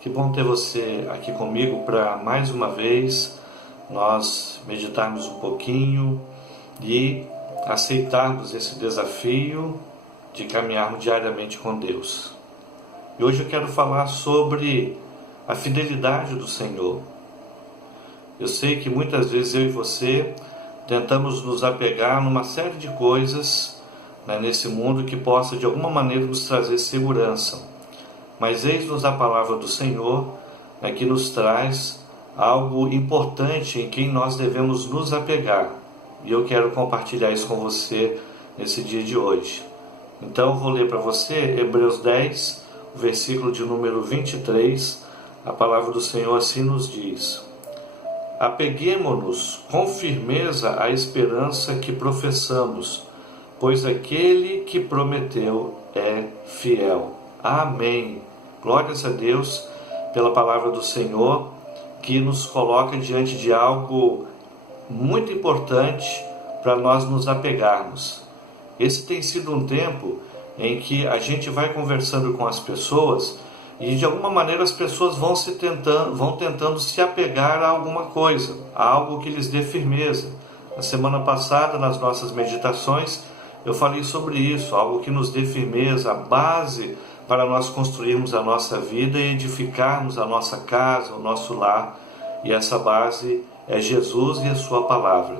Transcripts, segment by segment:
Que bom ter você aqui comigo para mais uma vez nós meditarmos um pouquinho e aceitarmos esse desafio de caminharmos diariamente com Deus. E hoje eu quero falar sobre a fidelidade do Senhor. Eu sei que muitas vezes eu e você tentamos nos apegar numa série de coisas, nesse mundo que possa de alguma maneira nos trazer segurança. Mas eis-nos a palavra do Senhor, que nos traz algo importante em quem nós devemos nos apegar. E eu quero compartilhar isso com você nesse dia de hoje. Então eu vou ler para você Hebreus 10, o versículo de número 23. A palavra do Senhor assim nos diz: apeguemo-nos com firmeza à esperança que professamos, pois aquele que prometeu é fiel. Amém. Glórias a Deus pela palavra do Senhor, que nos coloca diante de algo muito importante para nós nos apegarmos. Esse tem sido um tempo em que a gente vai conversando com as pessoas e de alguma maneira as pessoas vão tentando se apegar a alguma coisa, a algo que lhes dê firmeza. Na semana passada, nas nossas meditações, eu falei sobre isso, algo que nos dê firmeza, a base para nós construirmos a nossa vida e edificarmos a nossa casa, o nosso lar. E essa base é Jesus e a sua palavra.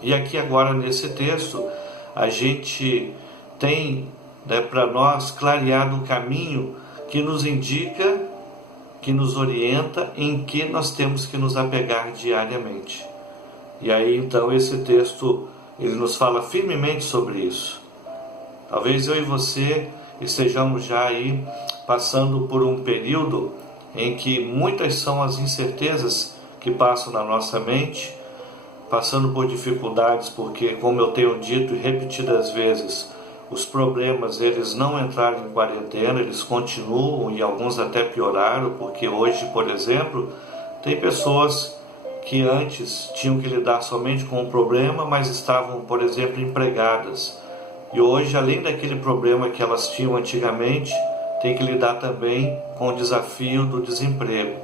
E aqui agora nesse texto, a gente tem para nós clareado o caminho que nos indica, que nos orienta em que nós temos que nos apegar diariamente. E aí então esse texto, ele nos fala firmemente sobre isso. Talvez eu e você estejamos já aí passando por um período em que muitas são as incertezas que passam na nossa mente, passando por dificuldades, porque, como eu tenho dito repetidas vezes, os problemas eles não entraram em quarentena, eles continuam e alguns até pioraram, porque hoje, por exemplo, tem pessoas que antes tinham que lidar somente com um problema, mas estavam, por exemplo, empregadas. E hoje, além daquele problema que elas tinham antigamente, tem que lidar também com o desafio do desemprego.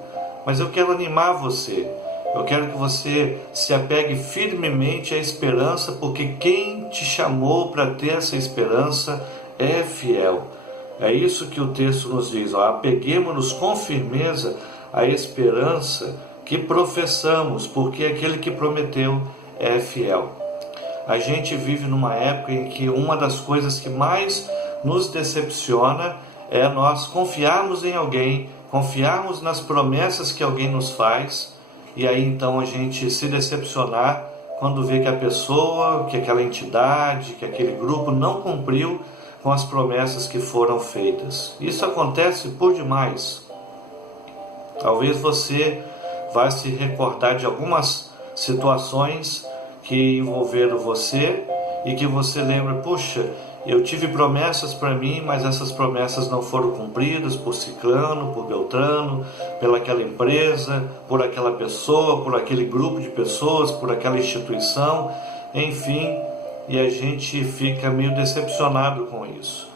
Mas eu quero animar você. Eu quero que você se apegue firmemente à esperança, porque quem te chamou para ter essa esperança é fiel. É isso que o texto nos diz. Apeguemo-nos com firmeza à esperança que professamos, porque aquele que prometeu é fiel. A gente vive numa época em que uma das coisas que mais nos decepciona é nós confiarmos em alguém, confiarmos nas promessas que alguém nos faz, e aí então a gente se decepcionar quando vê que a pessoa, que aquela entidade, que aquele grupo não cumpriu com as promessas que foram feitas. Isso acontece por demais. Talvez você vai se recordar de algumas situações que envolveram você e que você lembra, puxa, eu tive promessas para mim, mas essas promessas não foram cumpridas por ciclano, por beltrano, pelaquela empresa, por aquela pessoa, por aquele grupo de pessoas, por aquela instituição, enfim, e a gente fica meio decepcionado com isso.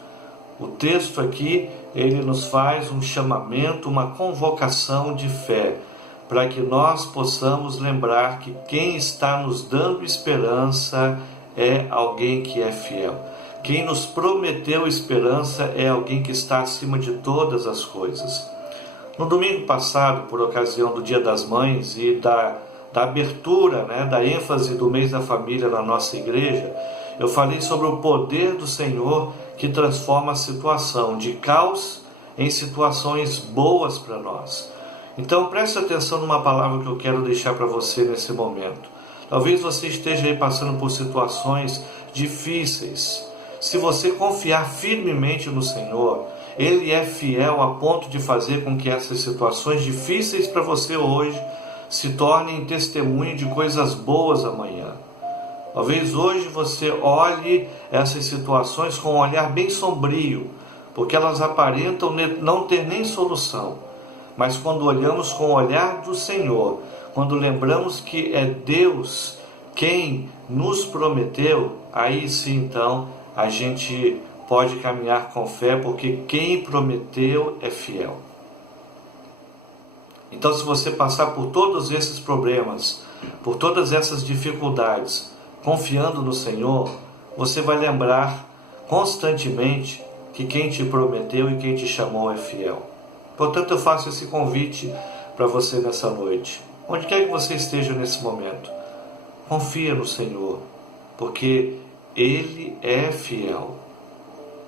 O texto aqui, ele nos faz um chamamento, uma convocação de fé, para que nós possamos lembrar que quem está nos dando esperança é alguém que é fiel. Quem nos prometeu esperança é alguém que está acima de todas as coisas. No domingo passado, por ocasião do Dia das Mães e da abertura, da ênfase do mês da família na nossa igreja, eu falei sobre o poder do Senhor que transforma a situação de caos em situações boas para nós. Então preste atenção numa palavra que eu quero deixar para você nesse momento. Talvez você esteja aí passando por situações difíceis. Se você confiar firmemente no Senhor, Ele é fiel a ponto de fazer com que essas situações difíceis para você hoje se tornem testemunho de coisas boas amanhã. Talvez hoje você olhe essas situações com um olhar bem sombrio, porque elas aparentam não ter nem solução. Mas quando olhamos com o olhar do Senhor, quando lembramos que é Deus quem nos prometeu, aí sim então a gente pode caminhar com fé, porque quem prometeu é fiel. Então, se você passar por todos esses problemas, por todas essas dificuldades, confiando no Senhor, você vai lembrar constantemente que quem te prometeu e quem te chamou é fiel. Portanto, eu faço esse convite para você nessa noite. Onde quer que você esteja nesse momento, confia no Senhor, porque Ele é fiel.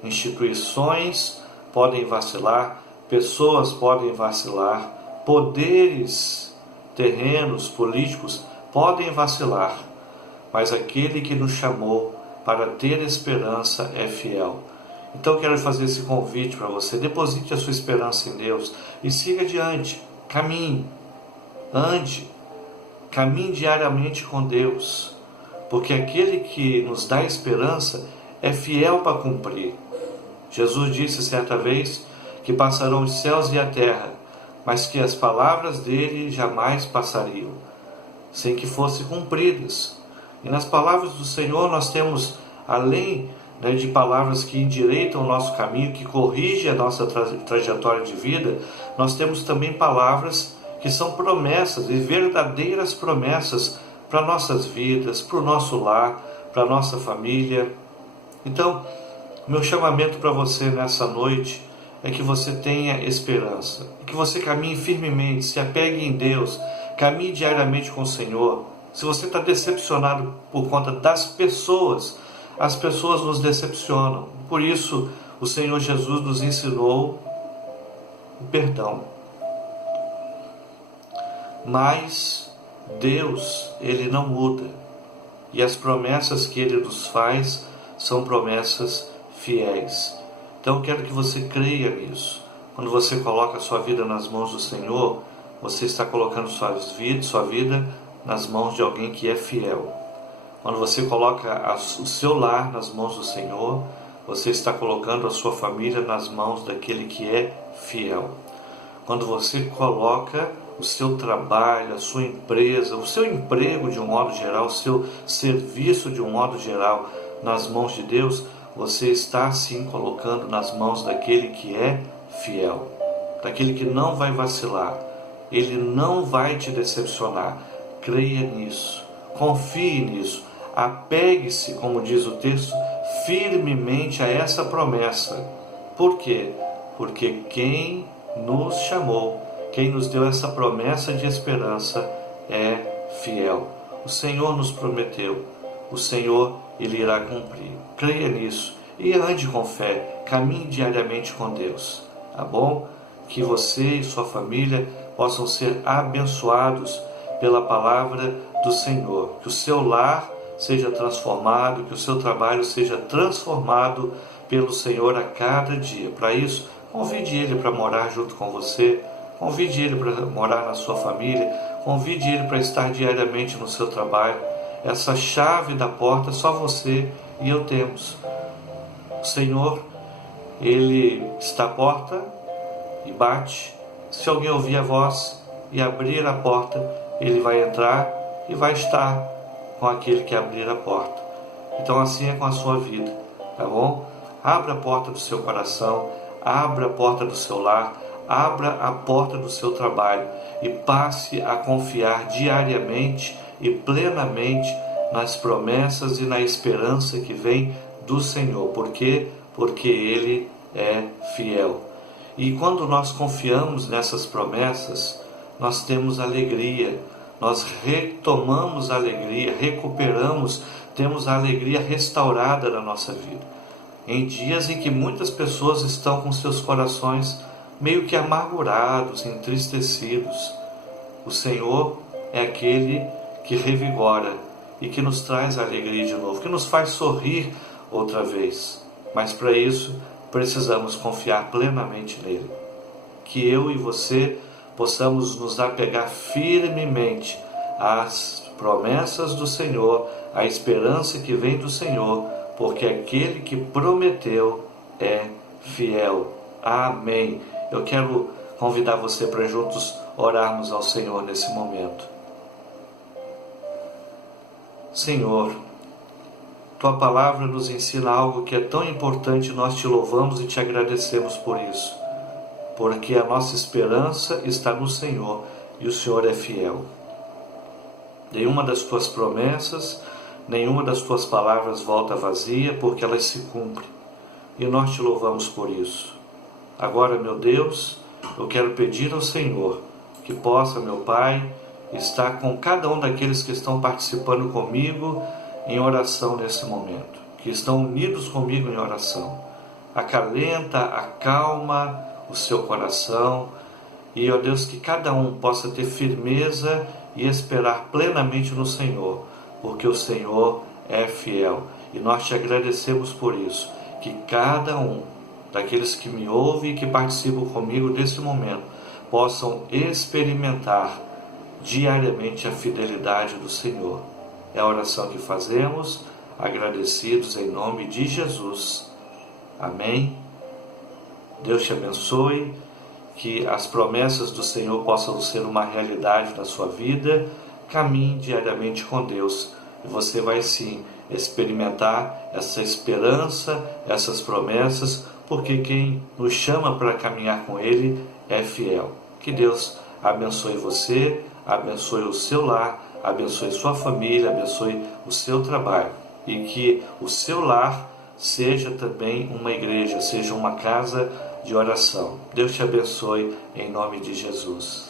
Instituições podem vacilar, pessoas podem vacilar, poderes terrenos, políticos podem vacilar, mas aquele que nos chamou para ter esperança é fiel. Então eu quero fazer esse convite para você. Deposite a sua esperança em Deus e siga adiante. Caminhe, ande, caminhe diariamente com Deus, porque aquele que nos dá esperança é fiel para cumprir. Jesus disse certa vez que passarão os céus e a terra, mas que as palavras dele jamais passariam, sem que fossem cumpridas. E nas palavras do Senhor nós temos, além de palavras que endireitam o nosso caminho, que corrigem a nossa trajetória de vida, nós temos também palavras que são promessas e verdadeiras promessas para nossas vidas, para o nosso lar, para a nossa família. Então, meu chamamento para você nessa noite é que você tenha esperança, que você caminhe firmemente, se apegue em Deus, caminhe diariamente com o Senhor. Se você está decepcionado por conta das pessoas, as pessoas nos decepcionam. Por isso, o Senhor Jesus nos ensinou o perdão. Mas Deus, Ele não muda. E as promessas que Ele nos faz são promessas fiéis. Então eu quero que você creia nisso. Quando você coloca a sua vida nas mãos do Senhor, você está colocando sua vida nas mãos de alguém que é fiel. Quando você coloca o seu lar nas mãos do Senhor, você está colocando a sua família nas mãos daquele que é fiel. Quando você coloca o seu trabalho, a sua empresa, o seu emprego de um modo geral, o seu serviço de um modo geral nas mãos de Deus, você está sim colocando nas mãos daquele que é fiel, daquele que não vai vacilar, ele não vai te decepcionar. Creia nisso, confie nisso, apegue-se, como diz o texto, firmemente a essa promessa. Por quê? Porque quem nos chamou, quem nos deu essa promessa de esperança é fiel. O Senhor nos prometeu, o Senhor, Ele irá cumprir. Creia nisso e ande com fé, caminhe diariamente com Deus, tá bom? Que você e sua família possam ser abençoados pela palavra do Senhor, que o seu lar seja transformado, que o seu trabalho seja transformado pelo Senhor a cada dia. Para isso, convide Ele para morar junto com você, convide Ele para morar na sua família, convide Ele para estar diariamente no seu trabalho. Essa chave da porta só você e eu temos. O Senhor, Ele está à porta e bate. Se alguém ouvir a voz e abrir a porta, Ele vai entrar e vai estar com aquele que abrir a porta. Então assim é com a sua vida, tá bom? Abra a porta do seu coração, abra a porta do seu lar, abra a porta do seu trabalho e passe a confiar diariamente e plenamente nas promessas e na esperança que vem do Senhor. Por quê? Porque Ele é fiel. E quando nós confiamos nessas promessas, nós temos alegria, nós retomamos a alegria, recuperamos, temos a alegria restaurada na nossa vida. Em dias em que muitas pessoas estão com seus corações meio que amargurados, entristecidos, o Senhor é aquele que revigora e que nos traz a alegria de novo, que nos faz sorrir outra vez. Mas para isso precisamos confiar plenamente nele. Que eu e você possamos nos apegar firmemente às promessas do Senhor, à esperança que vem do Senhor, porque aquele que prometeu é fiel. Amém. Eu quero convidar você para juntos orarmos ao Senhor nesse momento. Senhor, Tua palavra nos ensina algo que é tão importante, nós te louvamos e te agradecemos por isso. Porque a nossa esperança está no Senhor, e o Senhor é fiel. Nenhuma das tuas promessas, nenhuma das tuas palavras volta vazia, porque elas se cumprem. E nós te louvamos por isso. Agora, meu Deus, eu quero pedir ao Senhor que possa, meu Pai, estar com cada um daqueles que estão participando comigo em oração nesse momento, que estão unidos comigo em oração. Acalenta, acalma o seu coração e, ó Deus, que cada um possa ter firmeza e esperar plenamente no Senhor, porque o Senhor é fiel. E nós te agradecemos por isso, que cada um daqueles que me ouvem e que participam comigo desse momento possam experimentar diariamente a fidelidade do Senhor. É a oração que fazemos, agradecidos em nome de Jesus. Amém. Deus te abençoe, que as promessas do Senhor possam ser uma realidade na sua vida. Caminhe diariamente com Deus e você vai sim experimentar essa esperança, essas promessas, porque quem nos chama para caminhar com Ele é fiel. Que Deus abençoe você, abençoe o seu lar, abençoe sua família, abençoe o seu trabalho e que o seu lar seja também uma igreja, seja uma casa de oração. Deus te abençoe em nome de Jesus.